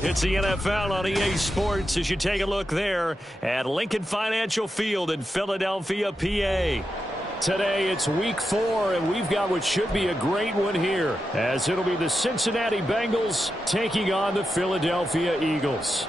It's the NFL on EA Sports as you take a look there at Lincoln Financial Field in Philadelphia, PA. Today it's week 4, and we've got what should be a great one here, as it'll be the Cincinnati Bengals taking on the Philadelphia Eagles.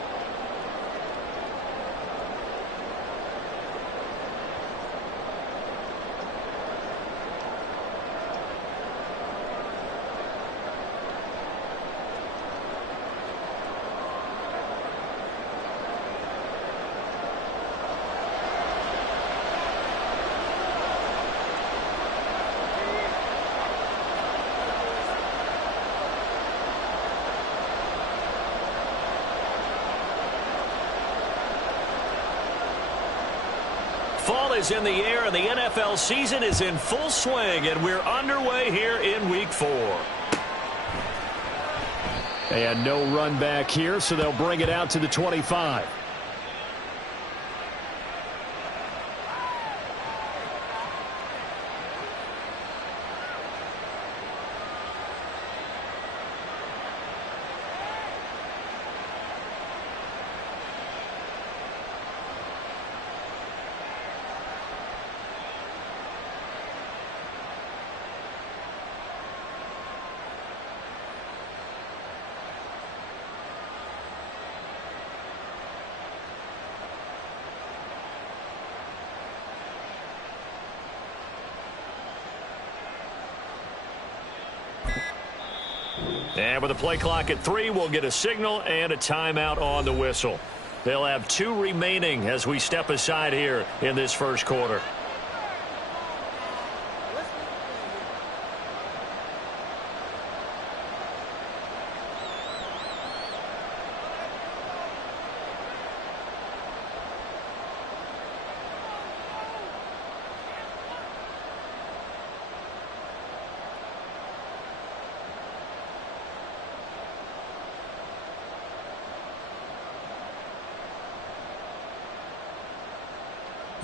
Fall is in the air, and the NFL season is in full swing, and we're underway here in Week 4. And no run back here, so they'll bring it out to the 25. And with the play clock at 3, we'll get a signal and a timeout on the whistle. They'll have 2 remaining as we step aside here in this first quarter.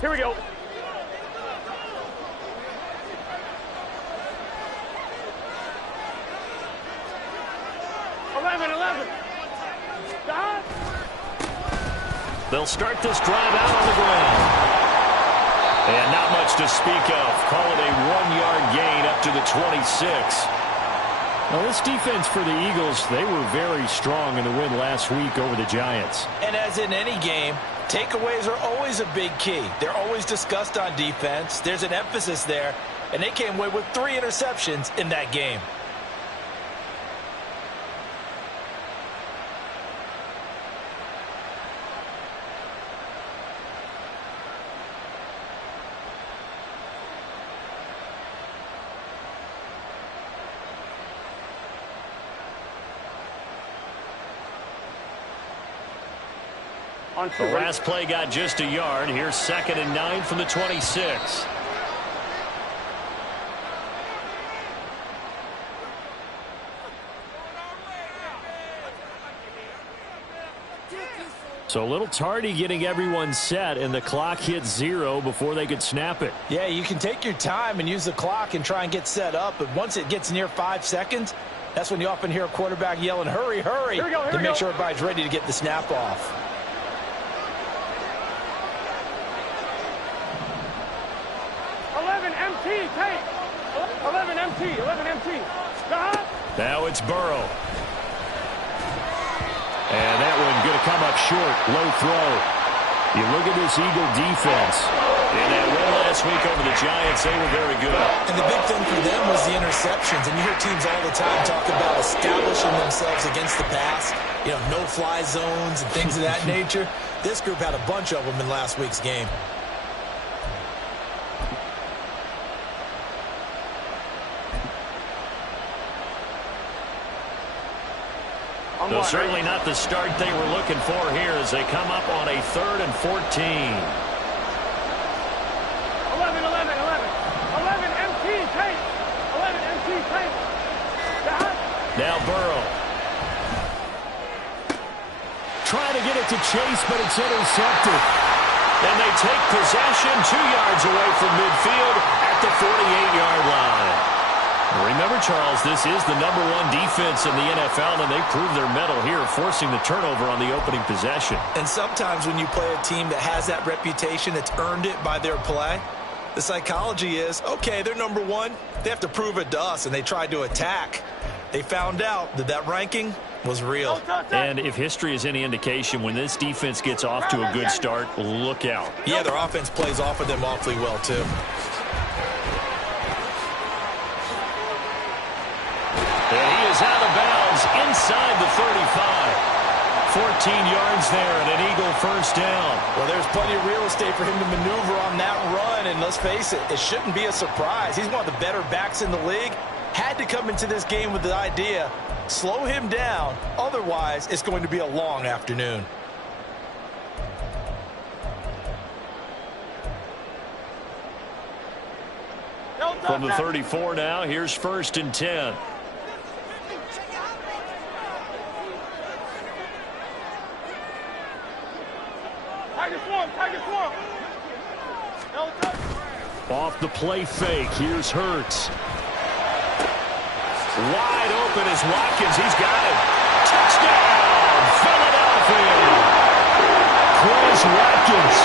Here we go. 11. Stop. They'll start this drive out on the ground. And not much to speak of. Call it a 1-yard gain up to the 26. Now, this defense for the Eagles, they were very strong in the win last week over the Giants. And as in any game, takeaways are always a big key. They're always discussed on defense. There's an emphasis there, and they came away with 3 interceptions in that game. The last play got just a yard. Here's 2nd and 9 from the 26. So a little tardy getting everyone set, and the clock hit 0 before they could snap it. Yeah, you can take your time and use the clock and try and get set up, but once it gets near 5 seconds, that's when you often hear a quarterback yelling, hurry, hurry, to make sure everybody's ready to get the snap off. Now it's Burrow. And that one going to come up short. Low throw. You look at this Eagle defense. In that win last week over the Giants, they were very good. And the big thing for them was the interceptions. And you hear teams all the time talk about establishing themselves against the pass. You know, no-fly zones and things of that nature. This group had a bunch of them in last week's game. So certainly not the start they were looking for here as they come up on a 3rd and 14. 11, MT, take. 11, MT, take. Now Burrow. Trying to get it to Chase, but it's intercepted. And they take possession 2 yards away from midfield at the 48-yard line. Remember, Charles, this is the #1 defense in the NFL, and they proved their mettle here, forcing the turnover on the opening possession. And sometimes when you play a team that has that reputation, that's earned it by their play, the psychology is, okay, they're #1. They have to prove it to us, and they tried to attack. They found out that that ranking was real. And if history is any indication, when this defense gets off to a good start, look out. Yeah, their offense plays off of them awfully well, too. And he is out of bounds inside the 35. 14 yards there and an Eagle first down. Well, there's plenty of real estate for him to maneuver on that run, and let's face it, it shouldn't be a surprise. He's one of the better backs in the league. Had to come into this game with the idea, slow him down, otherwise it's going to be a long afternoon. From the 34 now, here's 1st and 10. Off the play fake, here's Hurts. Wide open is Watkins. He's got it. Touchdown, Philadelphia. Chris Watkins,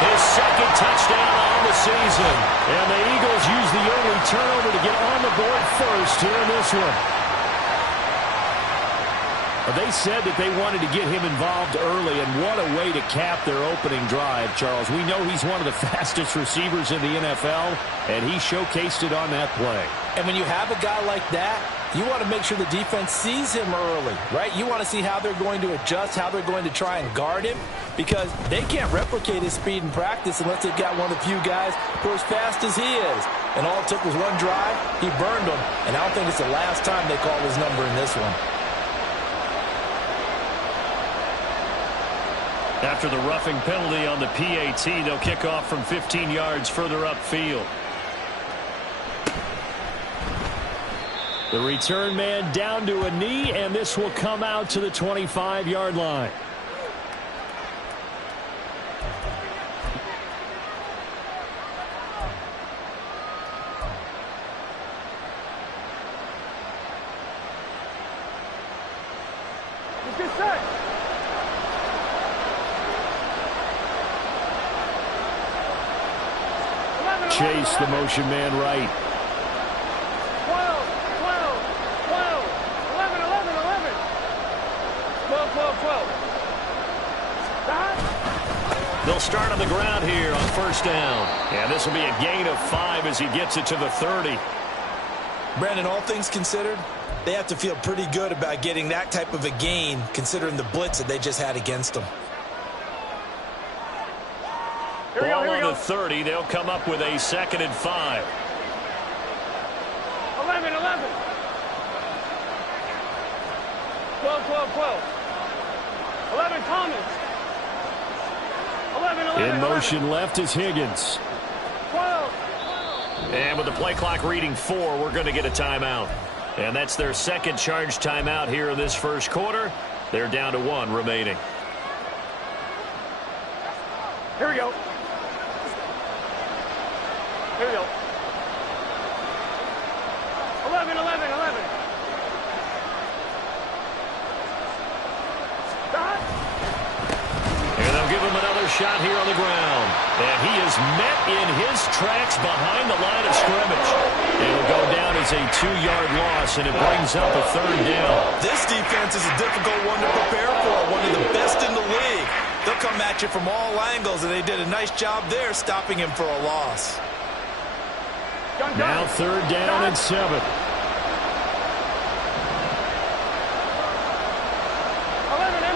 his 2nd touchdown on the season. And the Eagles use the early turnover to get on the board first here in this one. They said that they wanted to get him involved early, and what a way to cap their opening drive, Charles. We know he's one of the fastest receivers in the NFL, and he showcased it on that play. And when you have a guy like that, you want to make sure the defense sees him early, right? You want to see how they're going to adjust, how they're going to try and guard him, because they can't replicate his speed in practice unless they've got one of the few guys who are as fast as he is. And all it took was one drive. He burned them, and I don't think it's the last time they call his number in this one. After the roughing penalty on the PAT, they'll kick off from 15 yards further upfield. The return man down to a knee, and this will come out to the 25-yard line. Get set. Chase, the motion man right. 12, 12, 12, 11, 11, 11. 12, 12, 12. Stop. They'll start on the ground here on 1st down. And this will be a gain of 5 as he gets it to the 30. Brandon, all things considered, they have to feel pretty good about getting that type of a gain, considering the blitz that they just had against them. Ball on the 30. They'll come up with a 2nd and 5. 11, 11. 12, 12, 12. 11, Thomas. 11, 11, In motion 11. left is Higgins. 12. And with the play clock reading 4, we're going to get a timeout. And that's their 2nd charge timeout here in this 1st quarter. They're down to 1 remaining. Here we go. Here we go. 11, 11, 11. Stop. And they'll give him another shot here on the ground. And he is met in his tracks behind the line of scrimmage. It'll go down as a 2-yard loss, and it brings up a 3rd down. This defense is a difficult one to prepare for, one of the best in the league. They'll come at you from all angles, and they did a nice job there stopping him for a loss. Now 3rd down and 7.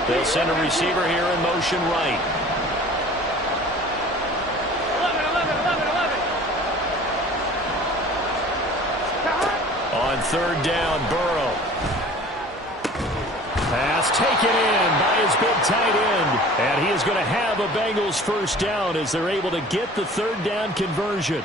They'll send a receiver here in motion right. 11, 11, 11, 11. On 3rd down, Burrow. Pass taken in by his big tight end. And he is going to have a Bengals 1st down as they're able to get the 3rd down conversion.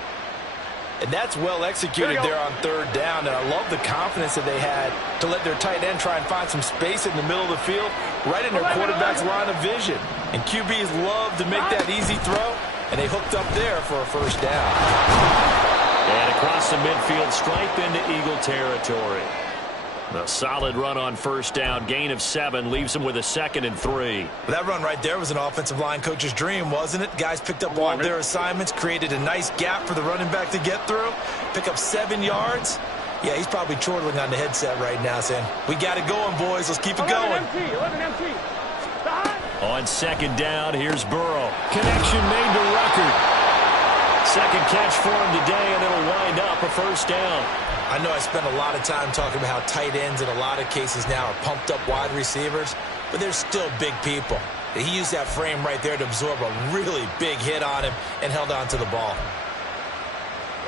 And that's well executed there on 3rd down. And I love the confidence that they had to let their tight end try and find some space in the middle of the field, right in their quarterback's line of vision. And QBs love to make that easy throw, and they hooked up there for a 1st down. And across the midfield stripe into Eagle territory. A solid run on first down. Gain of 7 leaves them with a 2nd and 3. That run right there was an offensive line coach's dream, wasn't it? Guys picked up all their assignments, created a nice gap for the running back to get through, pick up 7 yards. Yeah, he's probably chortling on the headset right now saying, we got it going, boys. Let's keep it going. 11 MT. On 2nd down, here's Burrow. Connection made to Ruckert. 2nd catch for him today, and it'll wind up a first down. I know I spent a lot of time talking about how tight ends in a lot of cases now are pumped up wide receivers, but they're still big people. He used that frame right there to absorb a really big hit on him and held on to the ball.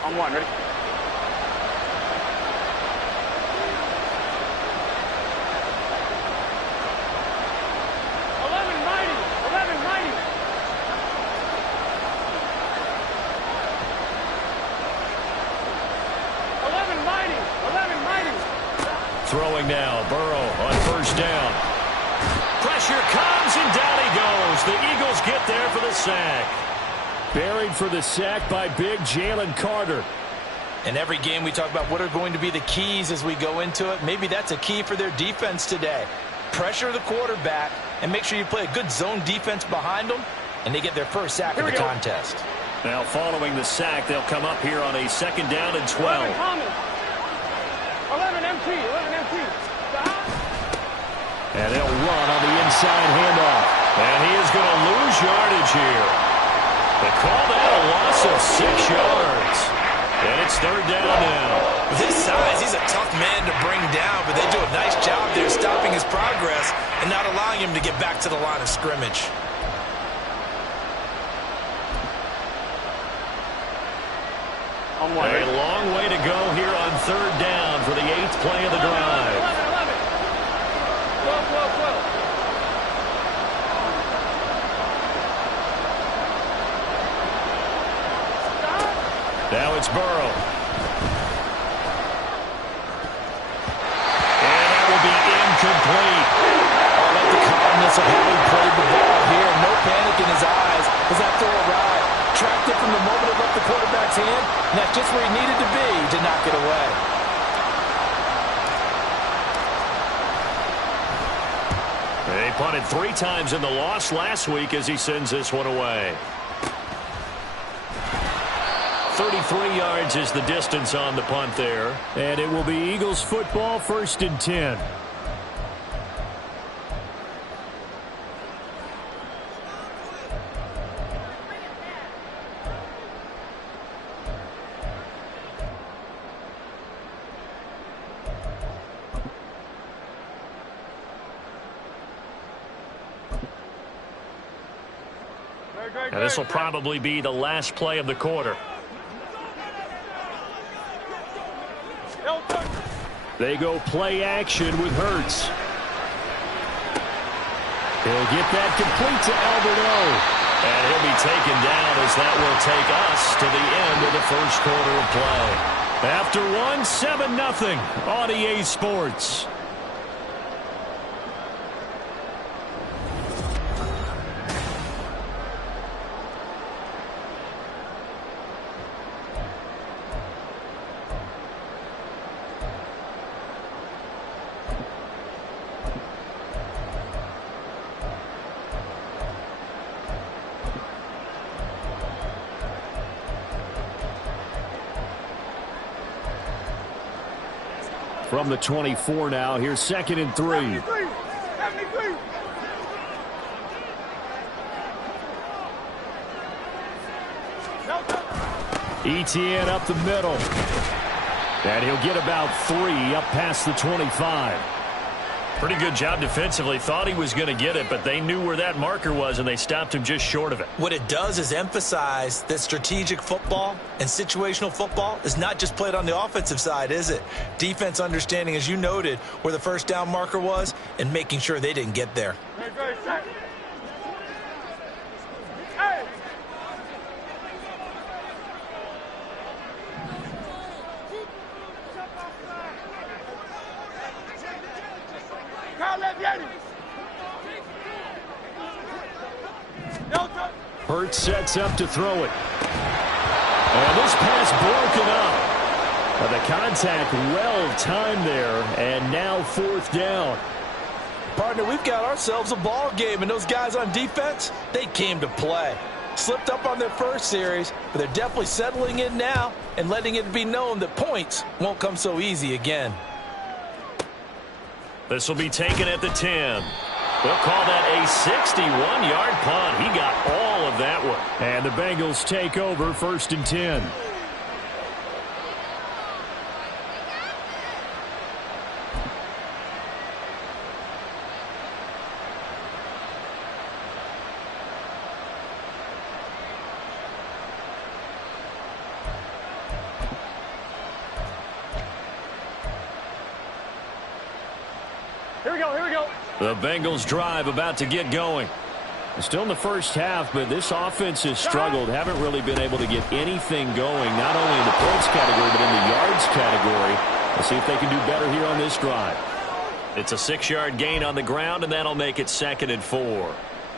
On 1, ready? Throwing now, Burrow on first down. Pressure comes, and down he goes. The Eagles get there for the sack. Buried for the sack by big Jalen Carter. In every game we talk about what are going to be the keys as we go into it. Maybe that's a key for their defense today. Pressure the quarterback and make sure you play a good zone defense behind them, and they get their first sack of the contest. Now following the sack, they'll come up here on a 2nd down and 12. 11 MT. And they'll run on the inside handoff. And he is going to lose yardage here. They call that a loss of 6 yards. And it's 3rd down now. With his size, he's a tough man to bring down, but they do a nice job there stopping his progress and not allowing him to get back to the line of scrimmage. A long way to go here on 3rd down for the 8th play of the drive. 12. Now it's Burrow. And that will be incomplete. I like the calmness of how he played the ball here. No panic in his eyes as that throw arrived. Tracked it from the moment it left the quarterback's hand, and that's just where he needed to be to knock it away. They punted 3 times in the loss last week as he sends this one away. 33 yards is the distance on the punt there. And it will be Eagles football, 1st and 10. Now this will probably be the last play of the quarter. They go play action with Hurts. He'll get that complete to Alberto. And he'll be taken down as that will take us to the end of the first quarter of play. After 7-0 on EA Sports. From the 24 now, here's 2nd and 3. 73. Etienne up the middle. And he'll get about 3 up past the 25. Pretty good job defensively. Thought he was going to get it, but they knew where that marker was, and they stopped him just short of it. What it does is emphasize that strategic football and situational football is not just played on the offensive side, is it? Defense understanding, as you noted, where the first down marker was and making sure they didn't get there. Hurts sets up to throw it. And this pass broken up. But the contact well timed there, and now 4th down. Partner, we've got ourselves a ball game, and those guys on defense, they came to play. Slipped up on their first series, but they're definitely settling in now and letting it be known that points won't come so easy again. This will be taken at the 10. They'll call that a 61-yard punt. He got all of that one. And the Bengals take over 1st and 10. Here we go. The Bengals drive about to get going. Still in the first half, but this offense has struggled. Haven't really been able to get anything going, not only in the points category, but in the yards category. Let's see if they can do better here on this drive. It's a 6-yard gain on the ground, and that'll make it 2nd and 4.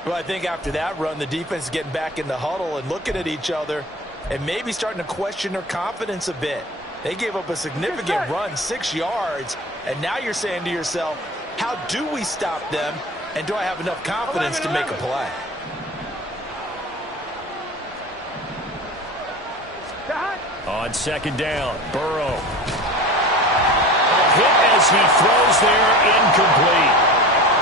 Well, I think after that run, the defense is getting back in the huddle and looking at each other and maybe starting to question their confidence a bit. They gave up a significant run, 6 yards, and now you're saying to yourself, how do we stop them, and do I have enough confidence to make a play? On 2nd down, Burrow. A hit as he throws there, incomplete.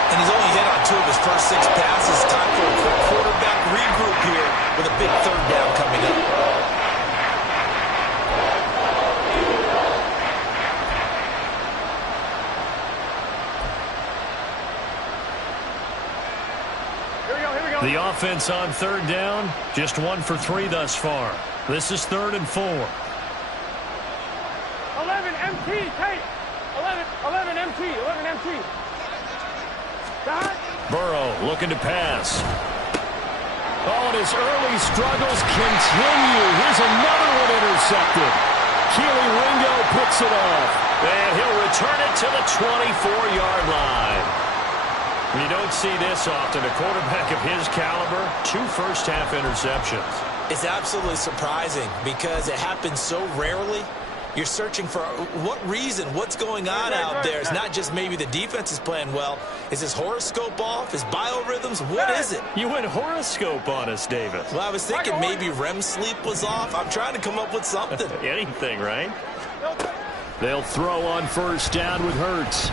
And he's only hit on 2 of his first 6 passes. Time for a quick quarterback regroup here with a big 3rd down coming up. The offense on 3rd down, just 1 for 3 thus far. This is 3rd and 4. 11 MT, Tate. 11 MT. Burrow looking to pass. Oh, and his early struggles continue. Here's another one intercepted. Keely Ringo picks it off. And he'll return it to the 24-yard line. You don't see this often. A quarterback of his caliber, 2 first-half interceptions. It's absolutely surprising because it happens so rarely. You're searching for what reason, what's going on out there. It's not just maybe the defense is playing well. Is his horoscope off? His biorhythms? What is it? You went horoscope on us, Davis. Well, I was thinking maybe REM sleep was off. I'm trying to come up with something. Anything, right? They'll throw on 1st down with Hurts.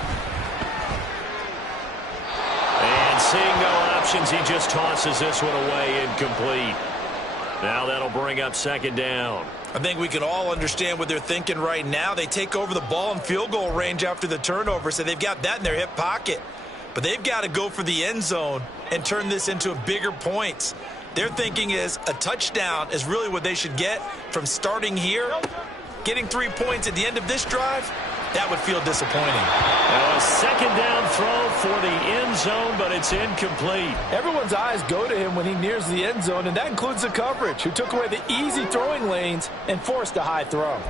And seeing no options, he just tosses this one away, incomplete. Now that'll bring up 2nd down. I think we can all understand what they're thinking right now. They take over the ball in field goal range after the turnover, so they've got that in their hip pocket. But they've got to go for the end zone and turn this into bigger points. Their thinking is a touchdown is really what they should get from starting here. Getting 3 points at the end of this drive, that would feel disappointing. Now a 2nd down throw for the end zone, but it's incomplete. Everyone's eyes go to him when he nears the end zone, and that includes the coverage, who took away the easy throwing lanes and forced a high throw.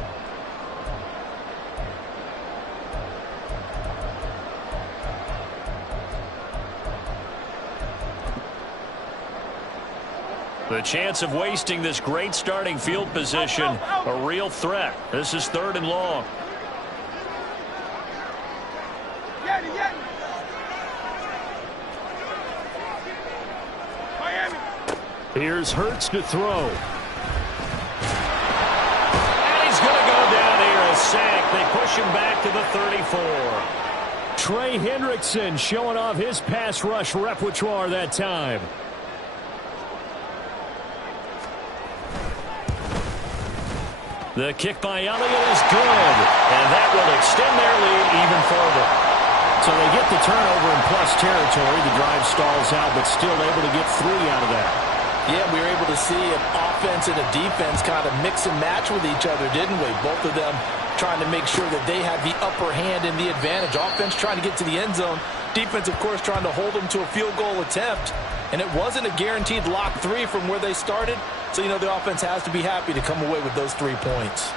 The chance of wasting this great starting field position, a real threat. This is 3rd and long. Here's Hurts to throw. And he's going to go down here, a sack. They push him back to the 34. Trey Hendrickson showing off his pass rush repertoire that time. The kick by Elliott is good, and that will extend their lead even further. So they get the turnover in plus territory. The drive stalls out, but still able to get 3 out of that. Yeah, we were able to see an offense and a defense kind of mix and match with each other, didn't we? Both of them trying to make sure that they had the upper hand and the advantage. Offense trying to get to the end zone. Defense, of course, trying to hold them to a field goal attempt. And it wasn't a guaranteed lock 3 from where they started. So, you know, the offense has to be happy to come away with those 3 points.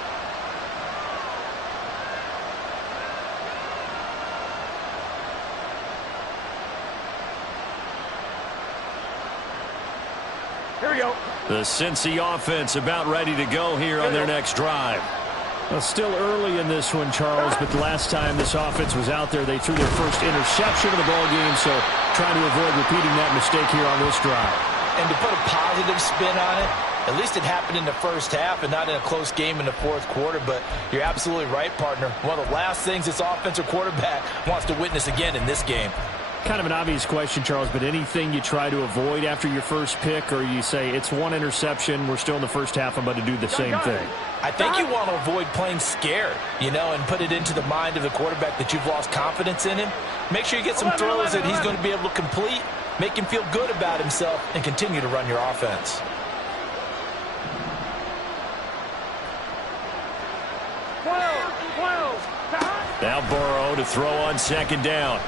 Here we go. The Cincy offense about ready to go here on their next drive. Well, still early in this one, Charles, but the last time this offense was out there, they threw their first interception of the ball game, so trying to avoid repeating that mistake here on this drive. And to put a positive spin on it, at least it happened in the first half and not in a close game in the fourth quarter. But you're absolutely right, partner. One of the last things this offensive quarterback wants to witness again in this game. Kind of an obvious question, Charles, but anything you try to avoid after your first pick, or you say it's one interception, we're still in the first half, I'm about to do the same thing? I think you want to avoid playing scared, and put it into the mind of the quarterback that you've lost confidence in him. Make sure you get some throws that he's going to be able to complete, make him feel good about himself, and continue to run your offense. Now Burrow to throw on second down.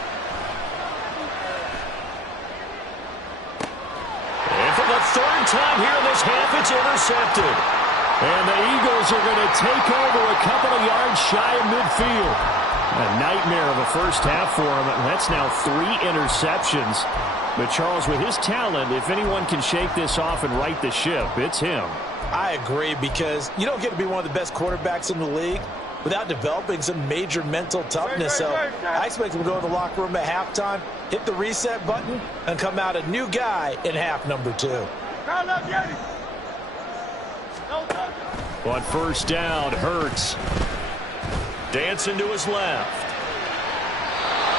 And for the third time here in this half, it's intercepted. And the Eagles are going to take over a couple of yards shy of midfield. A nightmare of a first half for him. That's now 3 interceptions. But Charles, with his talent, if anyone can shake this off and right the ship, it's him. I agree, because you don't get to be one of the best quarterbacks in the league without developing some major mental toughness. So I expect him to go in the locker room at halftime, hit the reset button, and come out a new guy in half number 2. On first down, Hurts dancing to his left.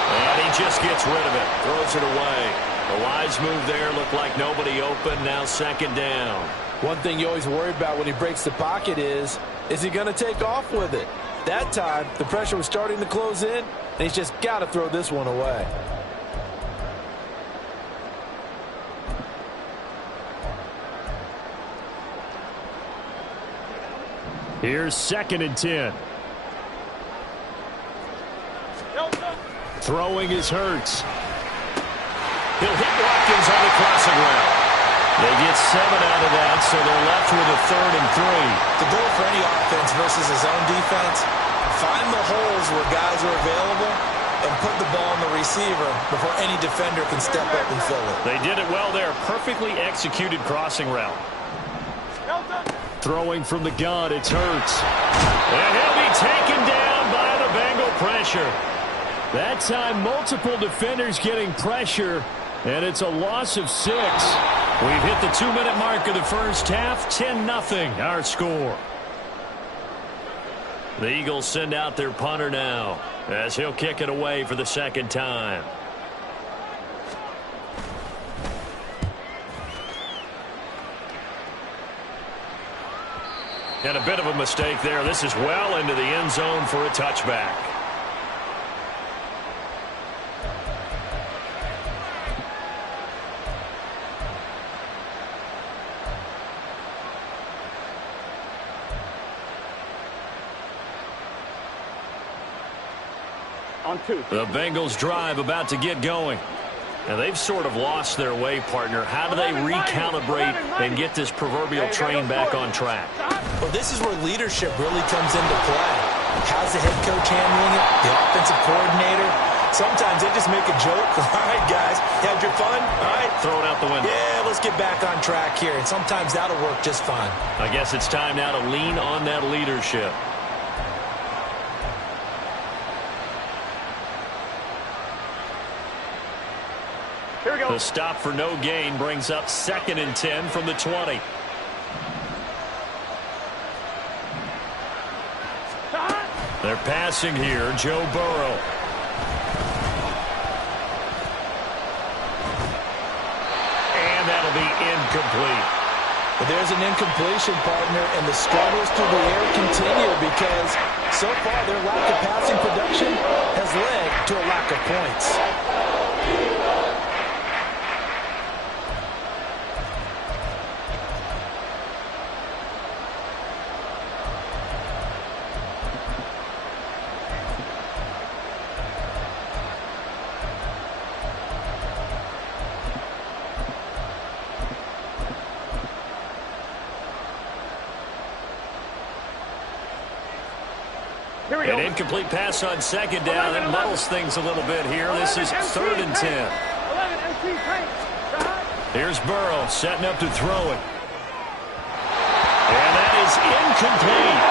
And he just gets rid of it, throws it away. A wise move there, looked like nobody open, now second down. One thing you always worry about when he breaks the pocket is he going to take off with it? That time, the pressure was starting to close in, and he's just got to throw this one away. Here's 2nd and 10. Throwing is Hurts. He'll hit Watkins on the crossing route. They get 7 out of that, so they're left with a 3rd and 3. The goal for any offense versus his own defense, find the holes where guys are available and put the ball on the receiver before any defender can step up and fill it. They did it well there. Perfectly executed crossing route. Throwing from the gun, it's Hurts. And he'll be taken down by the Bengal pressure. That time, multiple defenders getting pressure, and it's a loss of 6. We've hit the 2-minute mark of the first half. 10-0 our score. The Eagles send out their punter now as he'll kick it away for the second time. And a bit of a mistake there. This is well into the end zone for a touchback. On 2. The Bengals drive about to get going. And they've sort of lost their way, partner. How do they recalibrate and get this proverbial train back on track? Well, this is where leadership really comes into play. How's the head coach handling it? The offensive coordinator? Sometimes they just make a joke. All right, guys, you had your fun? All right. Throw it out the window. Yeah, let's get back on track here. And sometimes that'll work just fine. I guess it's time now to lean on that leadership. The stop for no gain brings up 2nd and 10 from the 20. They're passing here, Joe Burrow. And that'll be incomplete. But there's an incompletion, partner, and the struggles through the air continue because so far their lack of passing production has led to a lack of points. An incomplete pass on second down. That muddles things a little bit here. This is 3rd and 10. Here's Burrow setting up to throw it. And that is incomplete.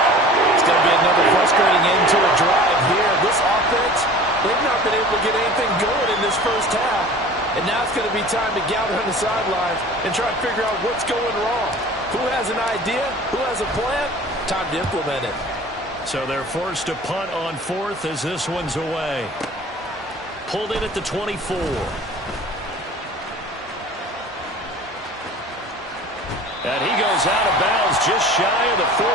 It's going to be another frustrating end to a drive here. This offense, they've not been able to get anything going in this first half. And now it's going to be time to gather on the sidelines and try to figure out what's going wrong. Who has an idea? Who has a plan? Time to implement it. So they're forced to punt on fourth as this one's away. Pulled in at the 24. And he goes out of bounds just shy of the 45.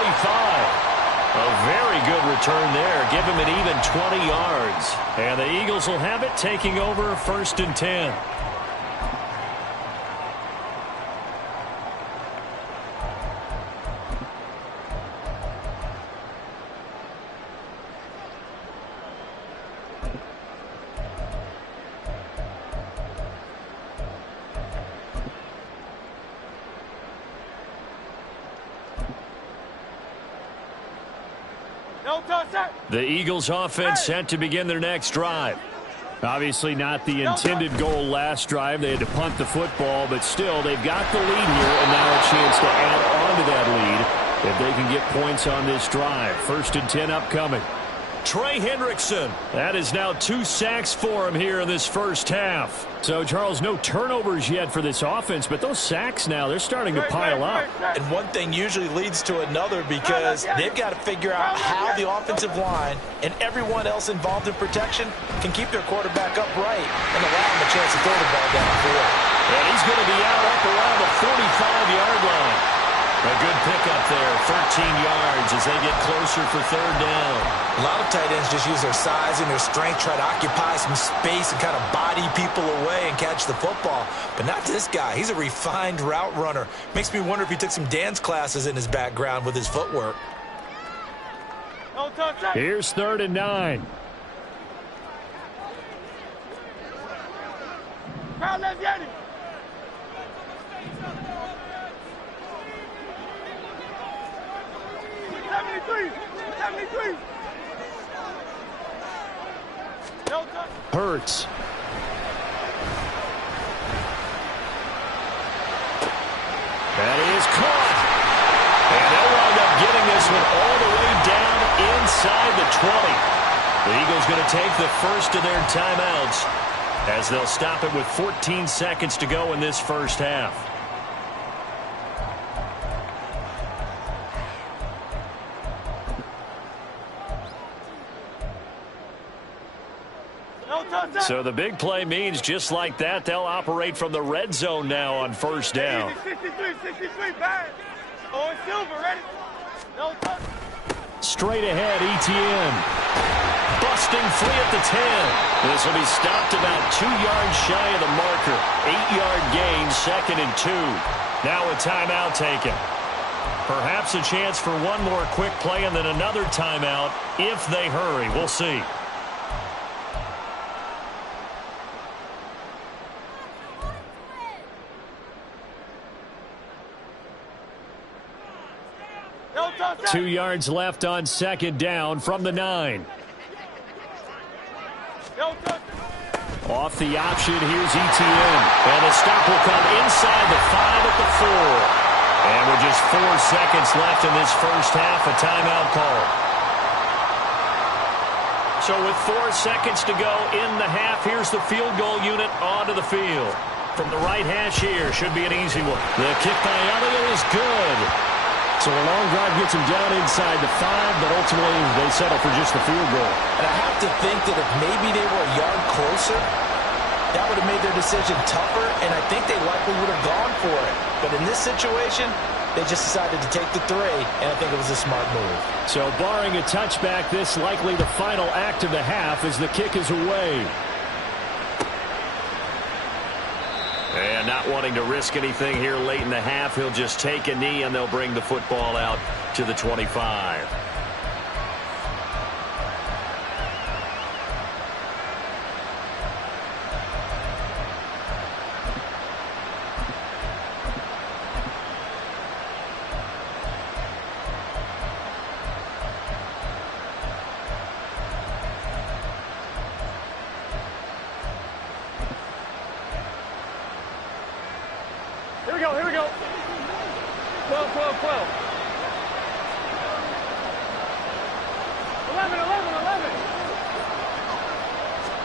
A very good return there. Give him an even 20 yards. And the Eagles will have it, taking over 1st and 10. The Eagles offense set to begin their next drive. Obviously not the intended goal last drive. They had to punt the football, but still they've got the lead here and now a chance to add on to that lead if they can get points on this drive. 1st and 10 upcoming. Trey Hendrickson. That is now 2 sacks for him here in this first half. So, Charles, no turnovers yet for this offense, but those sacks now, they're starting to pile up. And one thing usually leads to another because they've got to figure out how the offensive line and everyone else involved in protection can keep their quarterback upright and allow him a chance to throw the ball downfield. And he's going to be out up around the 45-yard line. A good pickup there, 13 yards as they get closer for 3rd down. A lot of tight ends just use their size and their strength, try to occupy some space and kind of body people away and catch the football. But not this guy. He's a refined route runner. Makes me wonder if he took some dance classes in his background with his footwork. Here's 3rd and 9. Hurts. That is caught. And they'll wind up getting this one all the way down inside the 20. The Eagles going to take the first of their timeouts as they'll stop it with 14 seconds to go in this first half. So the big play means just like that, they'll operate from the red zone now on 1st down. 63, bad. Oh, Silver, ready? No touch. Straight ahead, ETN. Busting free at the 10. This will be stopped about 2 yards shy of the marker. 8-yard gain, 2nd and 2. Now a timeout taken. Perhaps a chance for one more quick play and then another timeout if they hurry. We'll see. No touch. 2 yards left on 2nd down from the 9. No touch. Off the option, here's ETN. And the stop will come inside the 5 at the 4. And with just 4 seconds left in this first half, a timeout call. So with 4 seconds to go in the half, here's the field goal unit onto the field. From the right hash here, should be an easy one. The kick by Elliott is good. So a long drive gets him down inside the 5, but ultimately they settle for just the field goal. And I have to think that if maybe they were a yard closer, that would have made their decision tougher, and I think they likely would have gone for it. But in this situation, they just decided to take the 3, and I think it was a smart move. So barring a touchback, this likely the final act of the half as the kick is away. And not wanting to risk anything here late in the half, he'll just take a knee and they'll bring the football out to the 25. Here we go, here we go. 12, 12, 12. 11, 11, 11.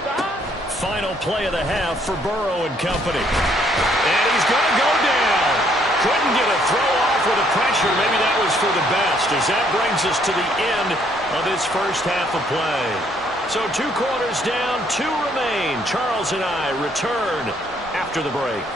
Stop. Final play of the half for Burrow and company. And he's going to go down. Couldn't get a throw off with the pressure. Maybe that was for the best, as that brings us to the end of this first half of play. So 2 quarters down, 2 remain. Charles and I return after the break.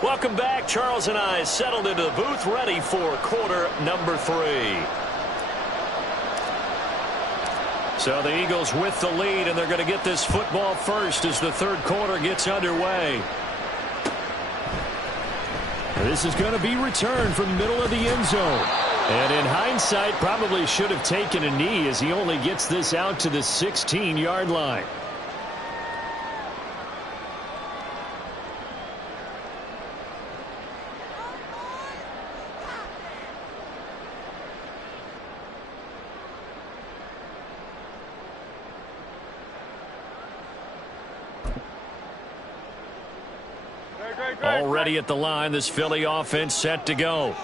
Welcome back. Charles and I settled into the booth, ready for quarter number 3. So the Eagles with the lead, and they're going to get this football first as the third quarter gets underway. This is going to be returned from the middle of the end zone. And in hindsight, probably should have taken a knee as he only gets this out to the 16-yard line. Already at the line, this Philly offense set to go.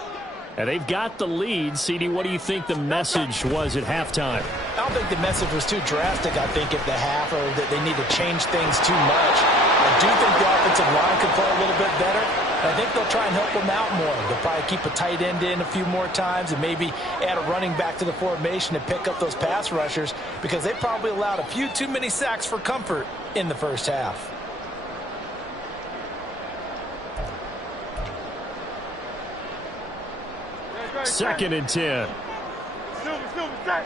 And they've got the lead. CD, what do you think the message was at halftime? I don't think the message was too drastic, I think, at the half, or that they need to change things too much. I do think the offensive line can play a little bit better. And I think they'll try and help them out more. They'll probably keep a tight end in a few more times and maybe add a running back to the formation to pick up those pass rushers, because they probably allowed a few too many sacks for comfort in the first half. Second and 10. Silver, sack.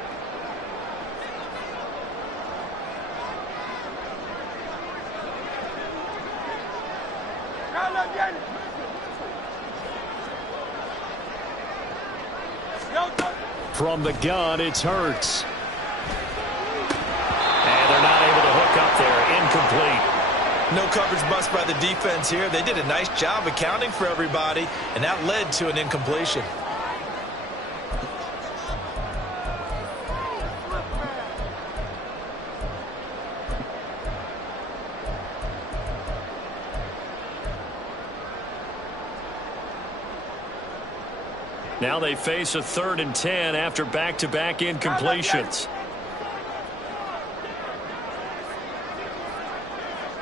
From the gun, it's Hurts. And they're not able to hook up there. Incomplete. No coverage bust by the defense here. They did a nice job accounting for everybody, and that led to an incompletion. Now they face a 3rd and 10 after back-to-back incompletions.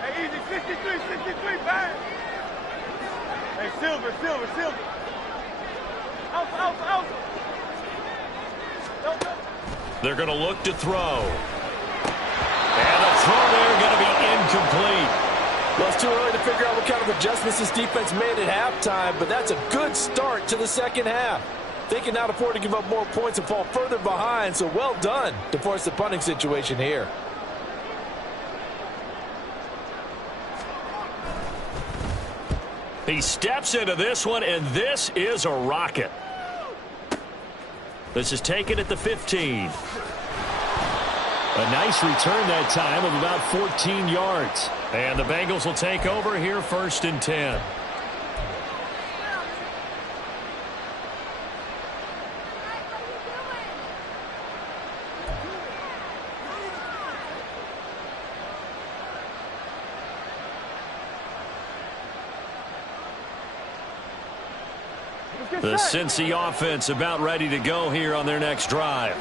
Hey, easy, 63, bang. Hey, silver. Out. They're going to look to throw. And the throw there going to be incomplete. Well, it's too early to figure out what kind of adjustments this defense made at halftime, but that's a good start to the second half. They can now afford to give up more points and fall further behind, so well done to force the punting situation here. He steps into this one, and this is a rocket. This is taken at the 15. A nice return that time of about 14 yards. And the Bengals will take over here, 1st and 10. The Cincy offense about ready to go here on their next drive.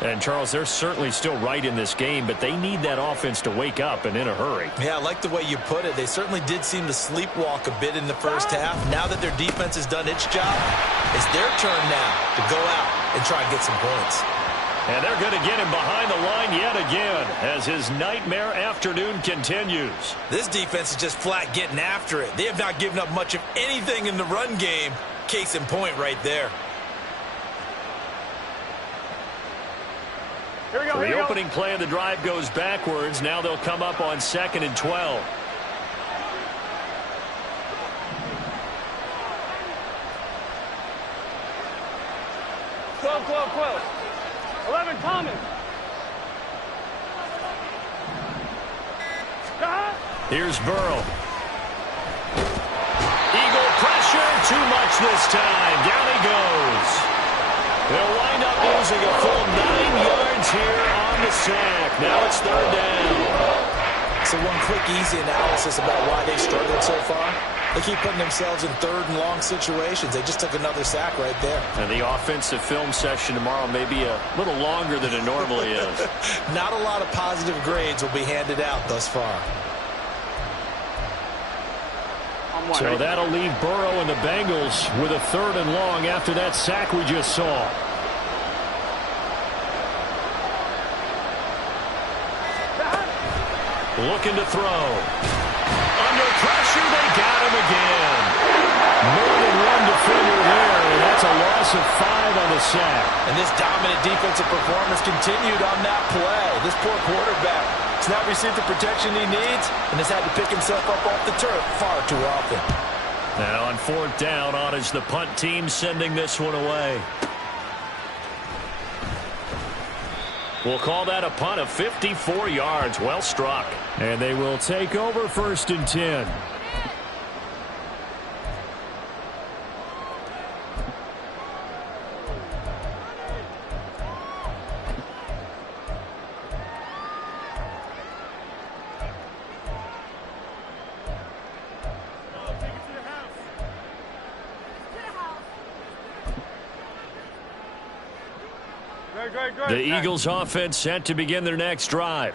And, Charles, they're certainly still right in this game, but they need that offense to wake up and in a hurry. Yeah, I like the way you put it. They certainly did seem to sleepwalk a bit in the first half. Now that their defense has done its job, it's their turn now to go out and try and get some points. And they're going to get him behind the line yet again as his nightmare afternoon continues. This defense is just flat getting after it. They have not given up much of anything in the run game. Case in point right there. The opening play of the drive goes backwards. Now they'll come up on 2nd and 12. 12, 12, 12. 11, Thomas. Here's Burrow. Eagle pressure, too much this time. Down he goes. They'll wind up losing a full 9 yards here on the sack. Now it's third down. So one quick, easy analysis about why they struggled so far. They keep putting themselves in third and long situations. They just took another sack right there. And the offensive film session tomorrow may be a little longer than it normally is. Not a lot of positive grades will be handed out thus far. So that'll leave Burrow and the Bengals with a third and long after that sack we just saw. Looking to throw. Under pressure, they got him again. More than one defender there, and that's a loss of 5 on the sack. And this dominant defensive performance continued on that play. This poor quarterback has not received the protection he needs and has had to pick himself up off the turf far too often. Now on fourth down, on is the punt team sending this one away. We'll call that a punt of 54 yards. Well struck. And they will take over first and 10. The Eagles offense set to begin their next drive.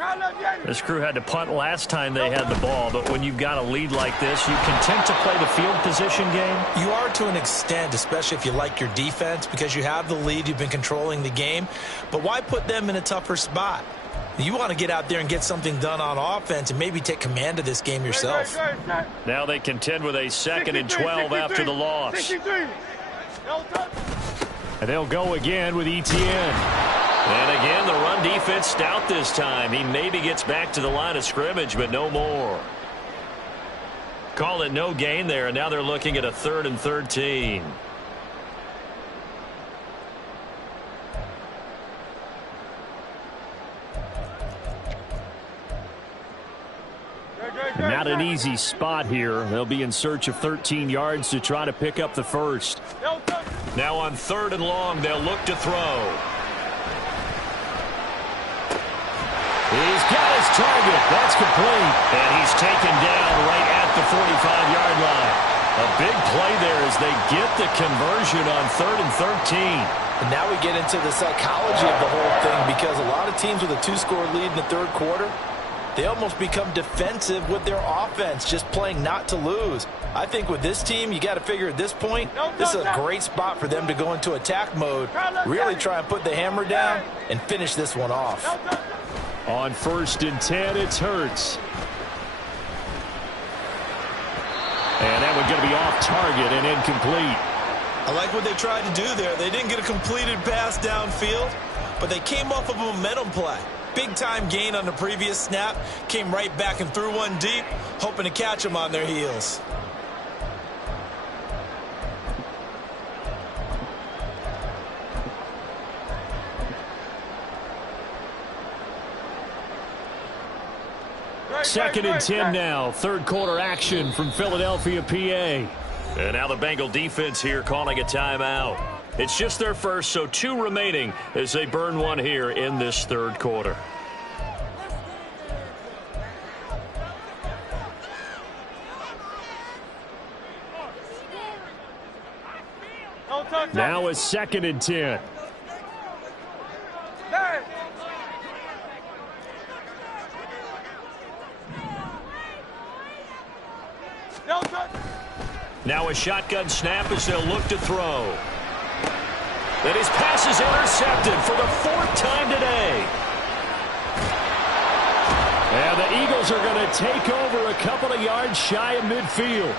This crew had to punt last time they had the ball, but when you've got a lead like this, you content to play the field position game? You are to an extent, especially if you like your defense, because you have the lead, you've been controlling the game. But why put them in a tougher spot? You want to get out there and get something done on offense and maybe take command of this game yourself. Now they contend with a 2nd and 12 after the loss. And they'll go again with Etienne. And again, the run defense stout this time. He maybe gets back to the line of scrimmage, but no more. Call it no gain there, and now they're looking at a 3rd and 13. Not an easy spot here. They'll be in search of 13 yards to try to pick up the first. Now on 3rd and long, they'll look to throw. He's got his target. That's complete. And he's taken down right at the 45-yard line. A big play there as they get the conversion on 3rd and 13. And now we get into the psychology of the whole thing, because a lot of teams with a 2-score lead in the third quarter, they almost become defensive with their offense, just playing not to lose. I think with this team, you got to figure at this point, this is a great spot for them to go into attack mode, really try and put the hammer down and finish this one off. On 1st and 10, it's Hurts. And that one's going to be off target and incomplete. I like what they tried to do there. They didn't get a completed pass downfield, but they came off of a momentum play. Big-time gain on the previous snap, came right back and threw one deep, hoping to catch them on their heels. Second and 10 now. Third quarter action from Philadelphia, PA. And now the Bengal defense here calling a timeout. It's just their first, so 2 remaining as they burn one here in this third quarter. Now it's 2nd and 10. Now a shotgun snap as they'll look to throw. And his pass is intercepted for the 4th time today. And the Eagles are going to take over a couple of yards shy of midfield.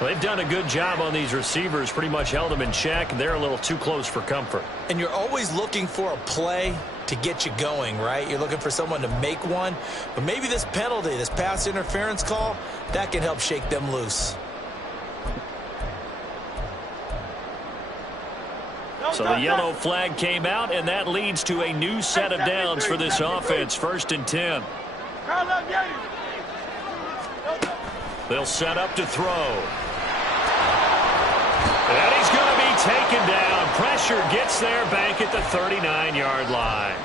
Well, they've done a good job on these receivers, pretty much held them in check, and they're a little too close for comfort. And you're always looking for a play to get you going, right? You're looking for someone to make one. But maybe this penalty, this pass interference call, that can help shake them loose. So the yellow flag came out, and that leads to a new set of downs for this offense. 1st and 10. They'll set up to throw. And he's going to be taken down. Pressure gets there back at the 39-yard line.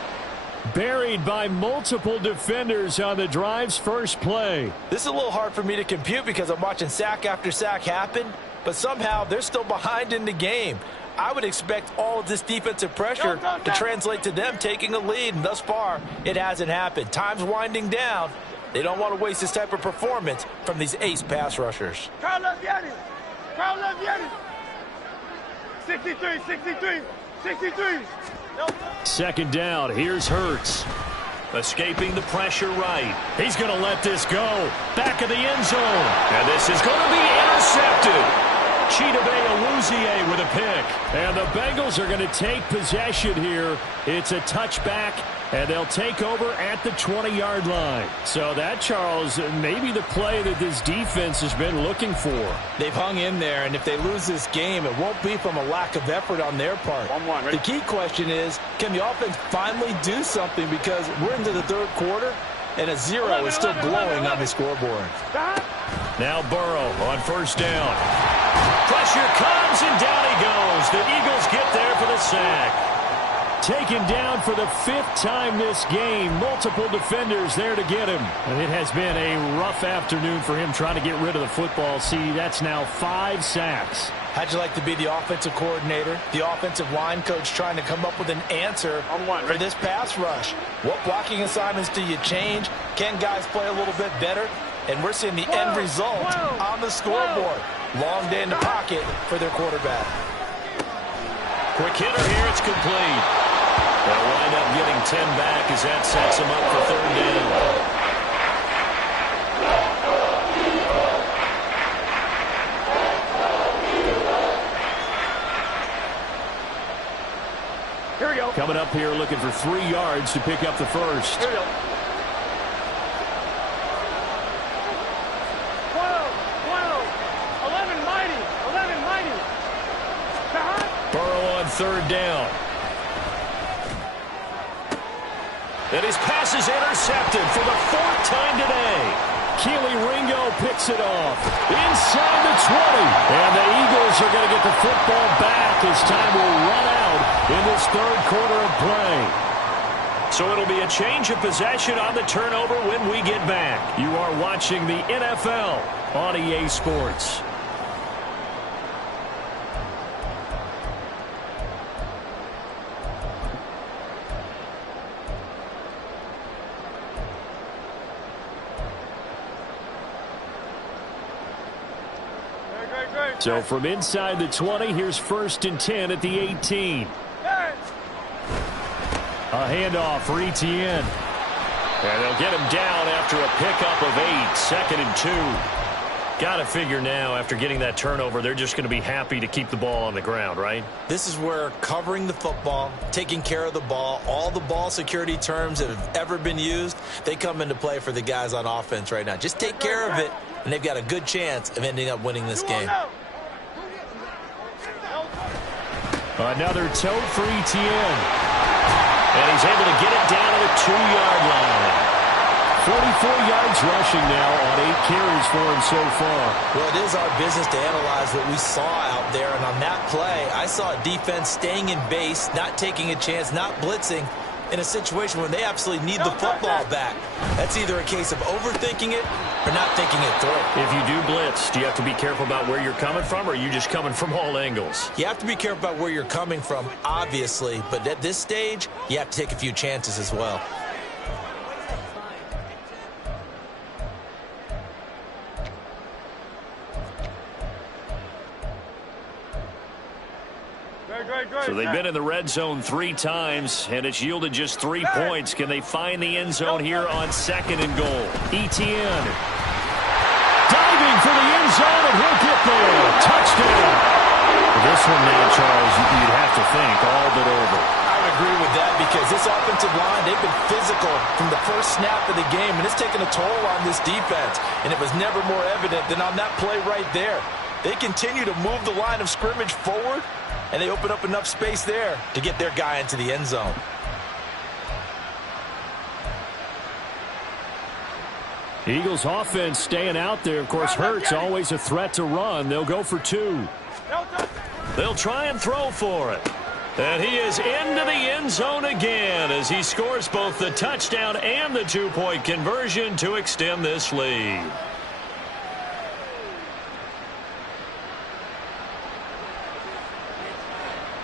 Buried by multiple defenders on the drive's first play. This is a little hard for me to compute because I'm watching sack after sack happen, but somehow they're still behind in the game. I would expect all of this defensive pressure to translate to them taking a lead, and thus far, it hasn't happened. Time's winding down. They don't want to waste this type of performance from these ace pass rushers. 63, 63, 63. 2nd down. Here's Hurts. Escaping the pressure right. He's going to let this go. Back of the end zone. And this is going to be intercepted. Chidobe Awuzie with a pick. And the Bengals are going to take possession here. It's a touchback, and they'll take over at the 20-yard line. So that, Charles, maybe the play that this defense has been looking for. They've hung in there, and if they lose this game, it won't be from a lack of effort on their part. The key question is, can the offense finally do something, because we're into the 3rd quarter, and a 0 is still glowing on the scoreboard. Now Burrow on 1st down. Pressure comes, and down he goes. The Eagles get there for the sack. Taken down for the 5th time this game. Multiple defenders there to get him. And it has been a rough afternoon for him trying to get rid of the football. See, that's now 5 sacks. How'd you like to be the offensive coordinator, the offensive line coach, trying to come up with an answer for this pass rush? What blocking assignments do you change? Can guys play a little bit better? And we're seeing the end result on the scoreboard. Long day in the pocket for their quarterback. Quick hitter here. It's complete. They'll wind up getting 10 back as that sets them up for 3rd down. Here we go. Coming up here looking for 3 yards to pick up the first. Here we go. 3rd down. And his pass is intercepted for the 4th time today. Keely Ringo picks it off inside the 20. And the Eagles are going to get the football back as time will run out in this 3rd quarter of play. So it'll be a change of possession on the turnover when we get back. You are watching the NFL on EA Sports. So from inside the 20, here's 1st and 10 at the 18. A handoff for Etienne. And they'll get him down after a pickup of 8. 2nd and 2. Got to figure now, after getting that turnover, they're just going to be happy to keep the ball on the ground, right? This is where covering the football, taking care of the ball, all the ball security terms that have ever been used, they come into play for the guys on offense right now. Just take care of it, and they've got a good chance of ending up winning this game. Another tote for Etienne. And he's able to get it down to the 2-yard line. 44 yards rushing now on 8 carries for him so far. Well, it is our business to analyze what we saw out there. And on that play, I saw a defense staying in base, not taking a chance, not blitzing in a situation where they absolutely need the football back. That's either a case of overthinking it or not thinking it through. If you do blitz, do you have to be careful about where you're coming from, or are you just coming from all angles? You have to be careful about where you're coming from, obviously. But at this stage, you have to take a few chances as well. So they've been in the red zone 3 times, and it's yielded just 3 points. Can they find the end zone here on 2nd and goal? Etienne diving for the end zone, and he'll get there. Touchdown. This one now, Charles, you'd have to think all but over. I would agree with that because this offensive line, they've been physical from the first snap of the game, and it's taken a toll on this defense, and it was never more evident than on that play right there. They continue to move the line of scrimmage forward, and they open up enough space there to get their guy into the end zone. Eagles offense staying out there. Of course, Hurts always a threat to run. They'll go for 2. They'll try and throw for it. And he is into the end zone again as he scores both the touchdown and the 2-point conversion to extend this lead.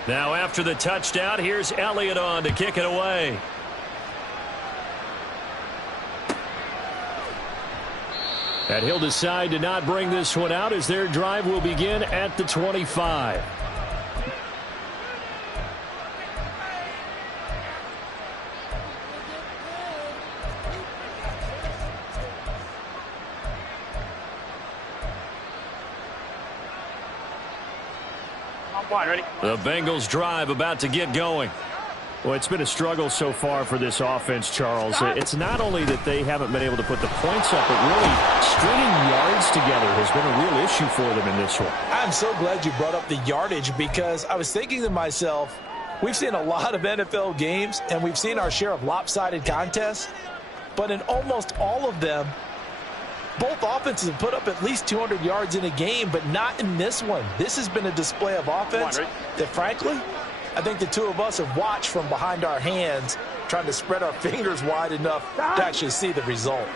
Now after the touchdown, here's Elliott on to kick it away. And he'll decide to not bring this one out as their drive will begin at the 25. Ready? The Bengals drive about to get going. Well, it's been a struggle so far for this offense, Charles. It's not only that they haven't been able to put the points up, but really stringing yards together has been a real issue for them in this one. I'm so glad you brought up the yardage because I was thinking to myself, we've seen a lot of NFL games and we've seen our share of lopsided contests, but in almost all of them, both offenses have put up at least 200 yards in a game, but not in this one. This has been a display of offense that, frankly, I think the two of us have watched from behind our hands, trying to spread our fingers wide enough to actually see the result.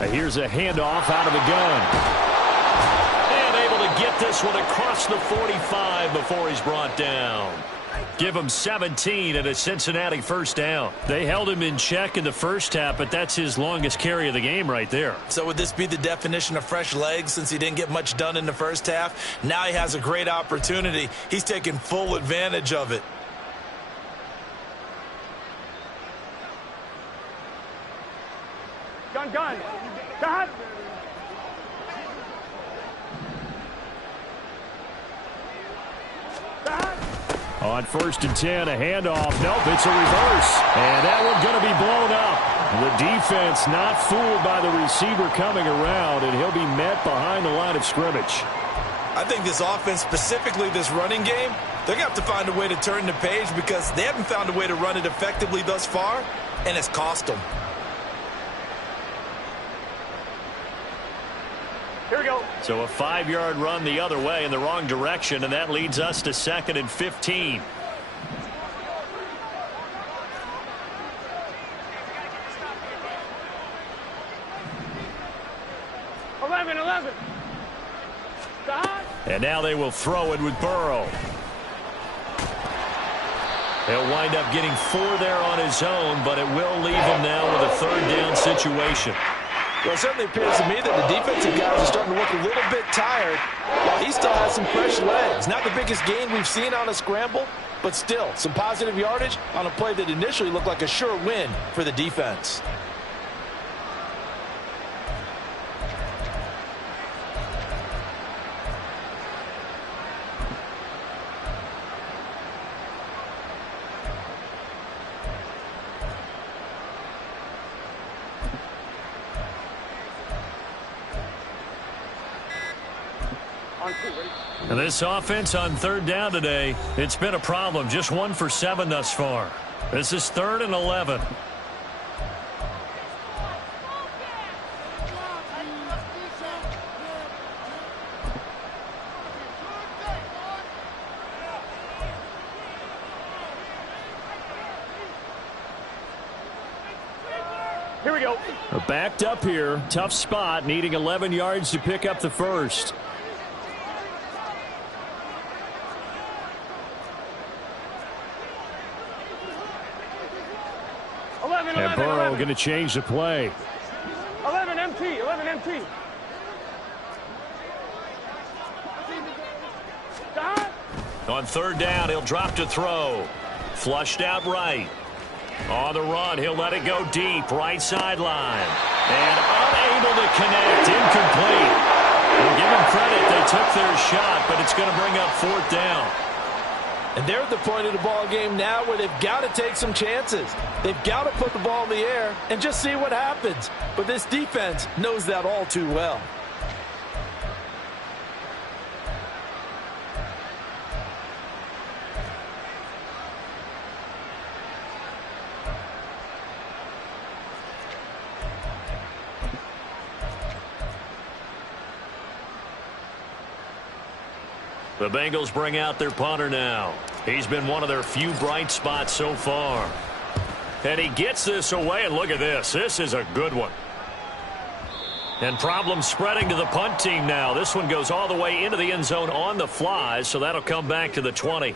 Here's a handoff out of the gun. And able to get this one across the 45 before he's brought down. Give him 17 and a Cincinnati first down. They held him in check in the first half, but that's his longest carry of the game right there. So would this be the definition of fresh legs since he didn't get much done in the first half? Now he has a great opportunity. He's taking full advantage of it. Gun. Gun. On 1st and 10, a handoff. Nope, it's a reverse. And that one's going to be blown up. The defense not fooled by the receiver coming around, and he'll be met behind the line of scrimmage. I think this offense, specifically this running game, they're going to have to find a way to turn the page because they haven't found a way to run it effectively thus far, and it's cost them. Here we go. So a 5-yard run the other way in the wrong direction, and that leads us to 2nd and 15. And now they will throw it with Burrow. He'll wind up getting 4 there on his own, but it will leave him now with a 3rd down situation. Well, it certainly appears to me that the defensive guys are starting to look a little bit tired while he still has some fresh legs. Not the biggest gain we've seen on a scramble, but still some positive yardage on a play that initially looked like a sure win for the defense. And this offense on 3rd down today, it's been a problem. Just 1 for 7 thus far. This is 3rd and 11. Here we go. Backed up here. Tough spot. Needing 11 yards to pick up the first. And Burrow going to change the play. 11 MT. On 3rd down, he'll drop to throw. Flushed out right. On the run, he'll let it go deep. Right sideline. And unable to connect. Incomplete. We'll give them credit. They took their shot, but it's going to bring up 4th down. And they're at the point of the ball game now where they've got to take some chances. They've got to put the ball in the air and just see what happens. But this defense knows that all too well. The Bengals bring out their punter now. He's been one of their few bright spots so far. And he gets this away, and look at this. This is a good one. And problems spreading to the punt team now. This one goes all the way into the end zone on the fly, so that'll come back to the 20.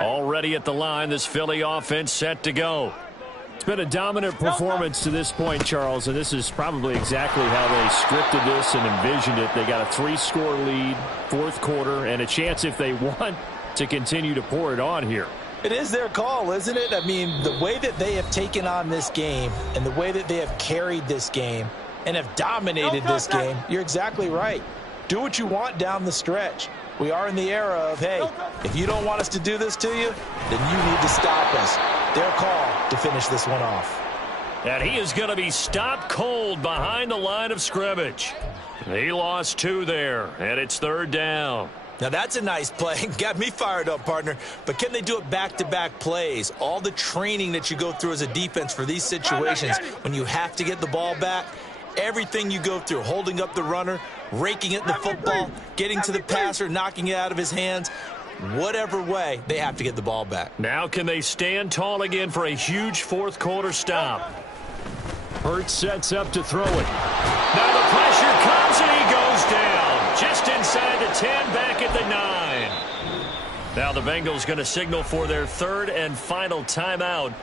Already at the line, this Philly offense set to go. It's been a dominant performance to this point, Charles, and this is probably exactly how they scripted this and envisioned it. They got a 3-score lead, fourth quarter, and a chance, if they want, to continue to pour it on here. It is their call, isn't it? I mean, the way that they have taken on this game and the way that they have carried this game and have dominated this game, you're exactly right. Do what you want down the stretch. We are in the era of, hey, if you don't want us to do this to you, then you need to stop us. Their call to finish this one off. And he is going to be stopped cold behind the line of scrimmage. He lost 2 there, and it's 3rd down. Now, that's a nice play. Got me fired up, partner. But can they do it back-to-back plays? All the training that you go through as a defense for these situations, when you have to get the ball back, everything you go through, holding up the runner, raking it in the football, getting to the passer, knocking it out of his hands, whatever way, they have to get the ball back. Now can they stand tall again for a huge fourth quarter stop? Hurts sets up to throw it. Now the pressure comes and he goes down. Just inside the 10, back at the 9. Now the Bengals going to signal for their 3rd and final timeout,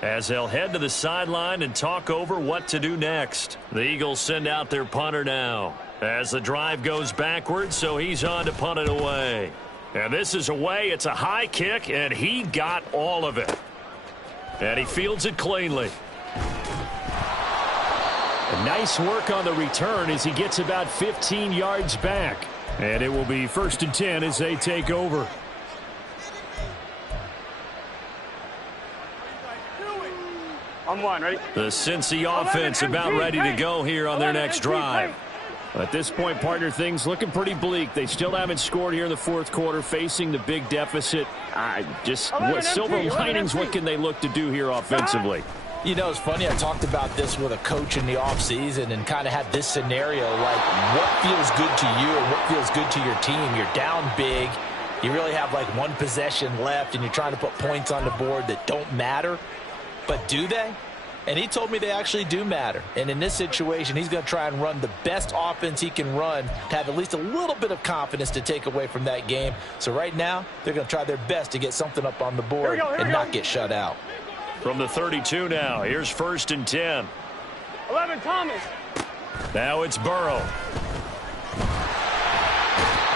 as they'll head to the sideline and talk over what to do next. The Eagles send out their punter now as the drive goes backwards, so he's on to punt it away. And this is away. It's a high kick, and he got all of it. And he fields it cleanly. A nice work on the return as he gets about 15 yards back. And it will be 1st and 10 as they take over. On 1, ready? The Cincy offense about ready to go here on their next drive. At this point, partner, things looking pretty bleak. They still haven't scored here in the fourth quarter, facing the big deficit. What silver linings, what can they look to do here offensively? You know, it's funny. I talked about this with a coach in the offseason and kind of had this scenario, like what feels good to you and what feels good to your team. You're down big. You really have like 1 possession left, and you're trying to put points on the board that don't matter. But do they? And he told me they actually do matter. And in this situation, he's going to try and run the best offense he can run to have at least a little bit of confidence to take away from that game. So right now, they're going to try their best to get something up on the board and not get shut out. From the 32 now, here's 1st and 10. 11, Thomas. Now it's Burrow.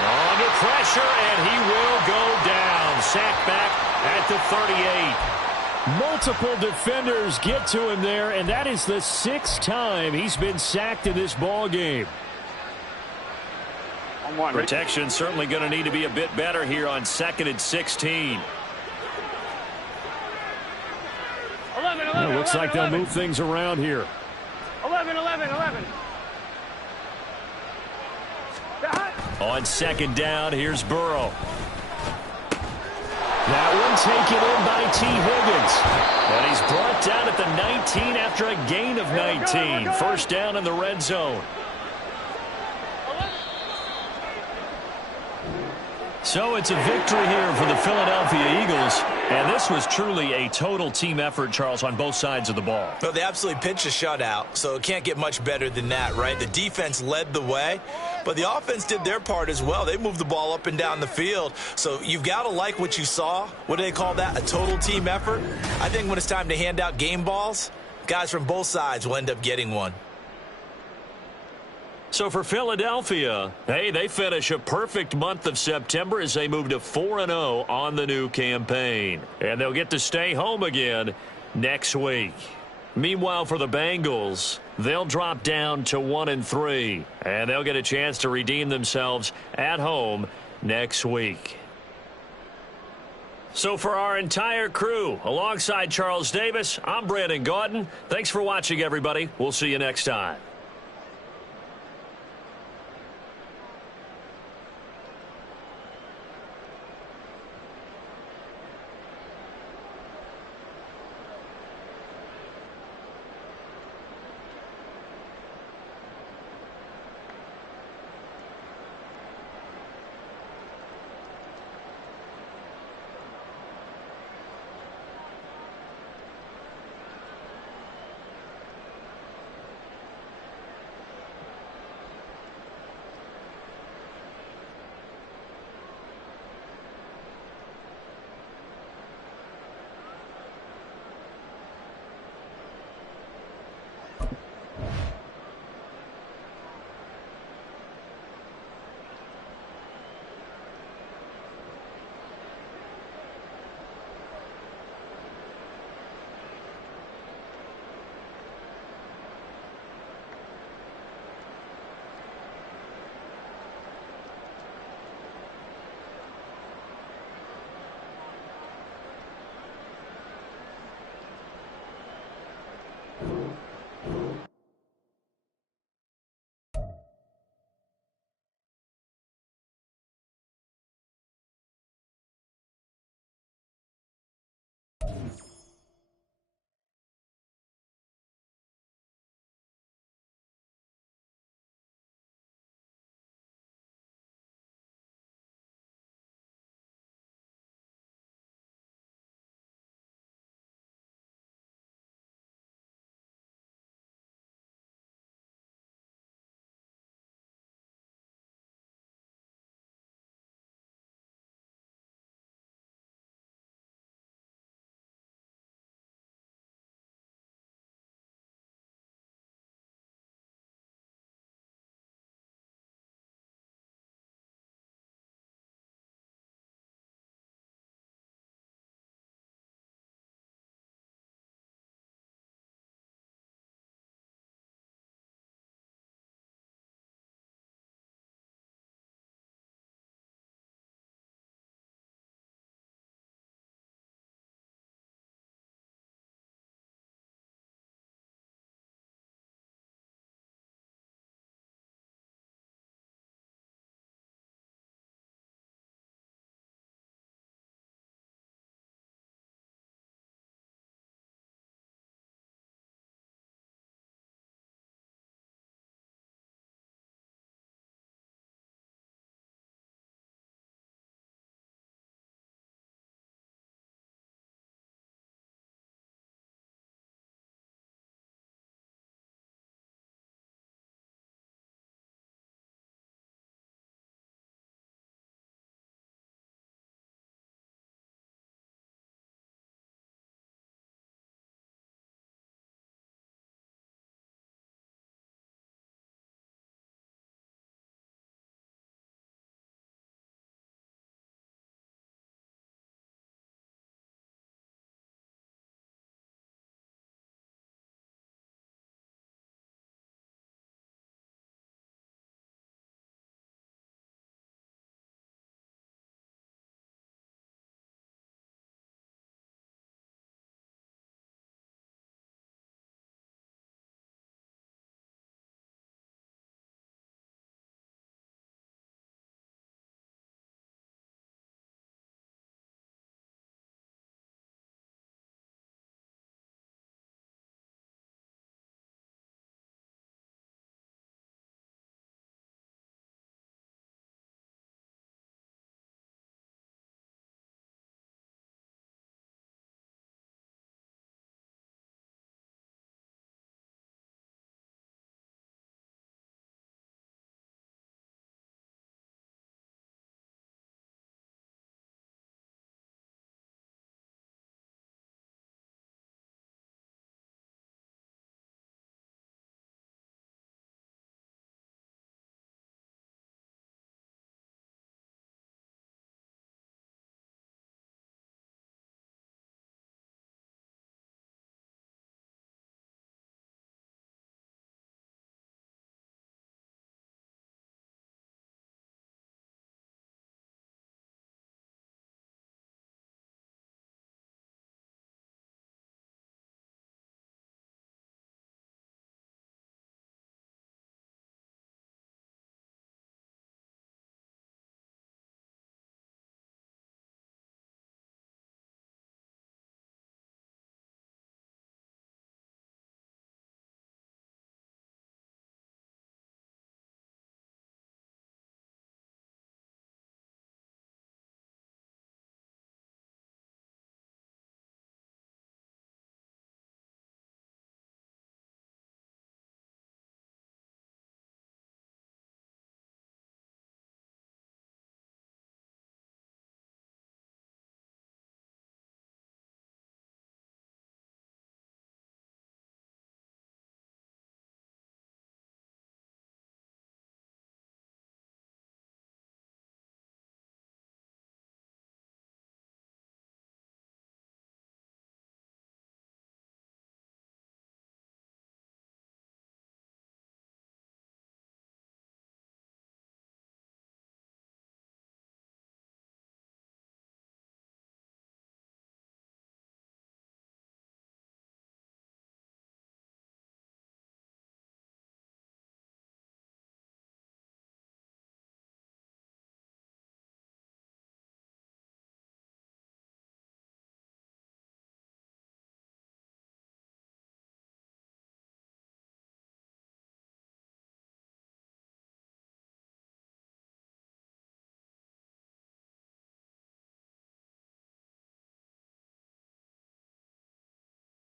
Under pressure, and he will go down. Sacked back at the 38. Multiple defenders get to him there, and that is the 6th time he's been sacked in this ball game. Protection certainly going to need to be a bit better here on 2nd and 16. 11. Looks like they'll move things around here. 11. On 2nd down, here's Burrow. That one taken in by T. Higgins. And he's brought down at the 19 after a gain of 19. 1st down in the red zone. So it's a victory here for the Philadelphia Eagles. And this was truly a total team effort, Charles, on both sides of the ball. Well, they absolutely pitched a shutout, so it can't get much better than that, right? The defense led the way, but the offense did their part as well. They moved the ball up and down the field, so you've got to like what you saw. What do they call that? A total team effort? I think when it's time to hand out game balls, guys from both sides will end up getting one. So for Philadelphia, hey, they finish a perfect month of September as they move to 4-0 on the new campaign. And they'll get to stay home again next week. Meanwhile, for the Bengals, they'll drop down to 1-3. And they'll get a chance to redeem themselves at home next week. So for our entire crew, alongside Charles Davis, I'm Brandon Gaudin. Thanks for watching, everybody. We'll see you next time.